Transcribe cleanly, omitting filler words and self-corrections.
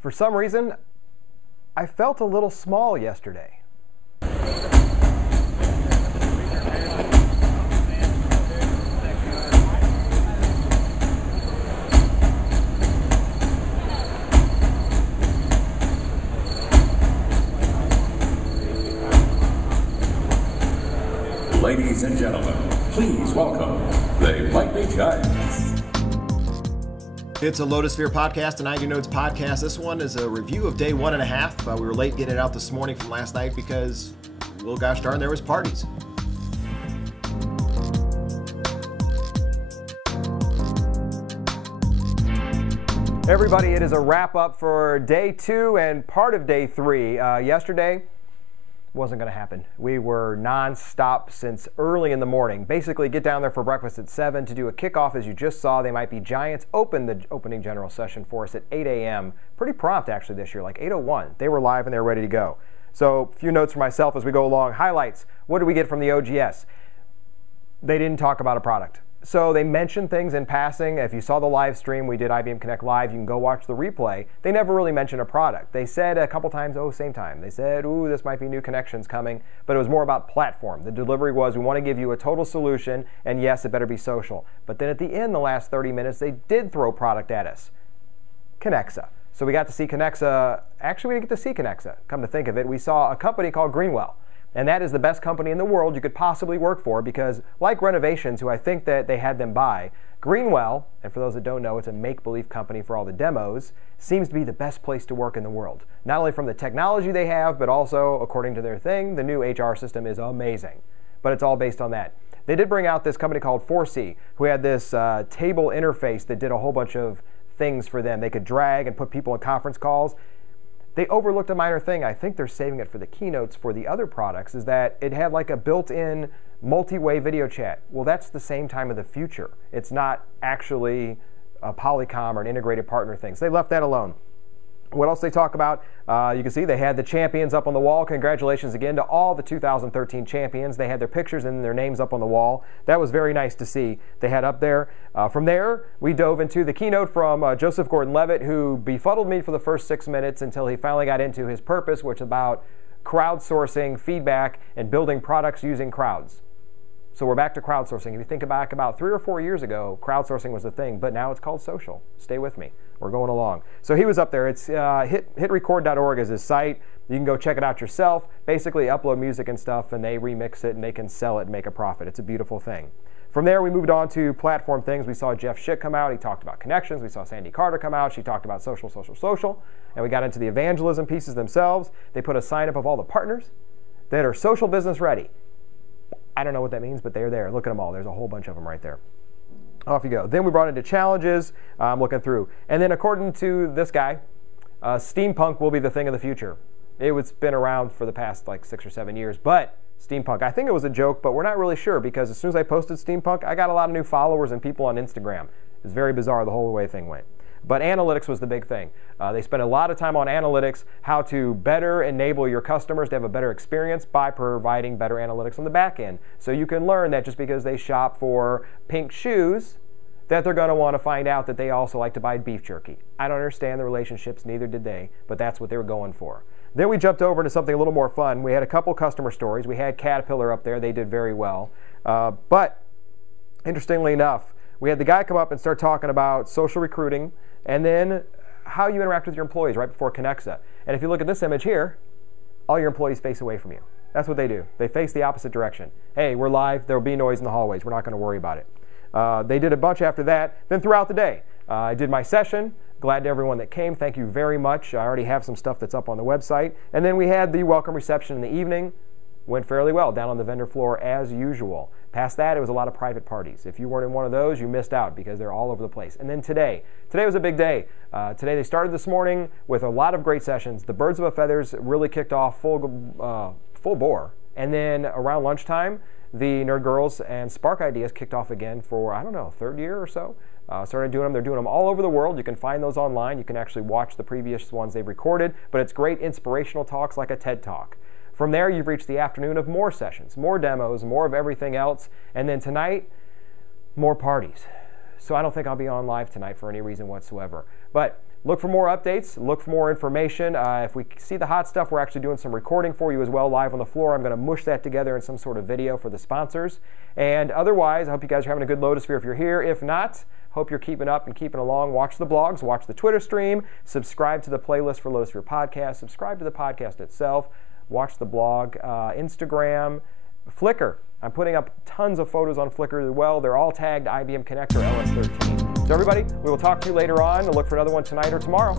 For some reason, I felt a little small yesterday. Ladies and gentlemen, please welcome the Lightning Giants. It's a Lotusphere podcast, an IG Notes podcast. This one is a review of day 1.5. We were late getting it out this morning from last night because, well, gosh darn, there was parties. Everybody, it is a wrap up for day 2 and part of day 3. Yesterday wasn't going to happen. We were non-stop since early in the morning. Basically, get down there for breakfast at 7 to do a kickoff. As you just saw, they might be Giants open the opening general session for us at 8 a.m. Pretty prompt, actually, this year, like 8:01. They were live and they were ready to go. So a few notes for myself as we go along. Highlights. What did we get from the OGS? They didn't talk about a product. So they mentioned things in passing. If you saw the live stream, we did IBM Connect Live. You can go watch the replay. They never really mentioned a product. They said a couple times, oh, same time. They said, ooh, this might be new connections coming. But it was more about platform. The delivery was, we want to give you a total solution, and yes, it better be social. But then at the end, the last 30 minutes, they did throw product at us. Connexa. So we got to see Connexa. Actually, we didn't get to see Connexa. Come to think of it, we saw a company called Greenwell. And that is the best company in the world you could possibly work for because, like Renovations, who I think that they had them buy, Greenwell, and for those that don't know, it's a make-believe company for all the demos, seems to be the best place to work in the world. Not only from the technology they have, but also, according to their thing, the new HR system is amazing. But it's all based on that. They did bring out this company called Foresee, who had this table interface that did a whole bunch of things for them. They could drag and put people in conference calls. They overlooked a minor thing. I think they're saving it for the keynotes for the other products, is that it had like a built-in multi-way video chat. Well, that's the same time of the future. It's not actually a Polycom or an integrated partner thing. So they left that alone. What else they talk about? You can see they had the champions up on the wall. Congratulations again to all the 2013 champions. They had their pictures and their names up on the wall. That was very nice to see. They had up there. From there, we dove into the keynote from Joseph Gordon-Levitt, who befuddled me for the first 6 minutes until he finally got into his purpose, which is about crowdsourcing feedback and building products using crowds. So we're back to crowdsourcing. If you think back about 3 or 4 years ago, crowdsourcing was the thing, but now it's called social. Stay with me. We're going along. So he was up there. It's hitrecord.org is his site. You can go check it out yourself. Basically, upload music and stuff, and they remix it, and they can sell it and make a profit. It's a beautiful thing. From there, we moved on to platform things. We saw Jeff Schick come out. He talked about connections. We saw Sandy Carter come out. She talked about social, social, social. And we got into the evangelism pieces themselves. They put a sign up of all the partners that are social business ready. I don't know what that means, but they're there. Look at them all. There's a whole bunch of them right there. Off you go. Then we brought into challenges. I'm looking through. And then according to this guy, steampunk will be the thing of the future. It's been around for the past like 6 or 7 years, but steampunk, I think it was a joke, but we're not really sure because as soon as I posted steampunk, I got a lot of new followers and people on Instagram. It's very bizarre the whole way thing went. But analytics was the big thing. They spent a lot of time on analytics, how to better enable your customers to have a better experience by providing better analytics on the back end. So you can learn that just because they shop for pink shoes, that they're going to want to find out that they also like to buy beef jerky. I don't understand the relationships, neither did they, but that's what they were going for. Then we jumped over to something a little more fun. We had a couple customer stories. We had Caterpillar up there. They did very well. But interestingly enough, we had the guy come up and start talking about social recruiting and then how you interact with your employees right before Connexa. And if you look at this image here, all your employees face away from you. That's what they do. They face the opposite direction. Hey, we're live. There will be noise in the hallways. We're not going to worry about it. They did a bunch after that. Then throughout the day, I did my session. Glad to everyone that came. Thank you very much. I already have some stuff that's up on the website. And then we had the welcome reception in the evening. Went fairly well down on the vendor floor as usual. Past that, it was a lot of private parties. If you weren't in one of those, you missed out because they're all over the place. And then today was a big day. Today they started this morning with a lot of great sessions. The Birds of a Feathers really kicked off full bore. And then around lunchtime, the Nerd Girls and Spark Ideas kicked off again for, I don't know, 3rd year or so. Started doing them. They're doing them all over the world. You can find those online. You can actually watch the previous ones they've recorded. But it's great inspirational talks like a TED Talk. From there, you've reached the afternoon of more sessions, more demos, more of everything else. And then tonight, more parties. So I don't think I'll be on live tonight for any reason whatsoever. But look for more updates, look for more information. If we see the hot stuff, we're actually doing some recording for you as well, live on the floor. I'm going to mush that together in some sort of video for the sponsors. And otherwise, I hope you guys are having a good Lotusphere if you're here. If not, hope you're keeping up and keeping along. Watch the blogs, watch the Twitter stream, subscribe to the playlist for Lotusphere Podcast, subscribe to the podcast itself, watch the blog, Instagram, Flickr. I'm putting up tons of photos on Flickr as well. They're all tagged IBM Connector LS13. So everybody, we will talk to you later on. Look for another one tonight or tomorrow.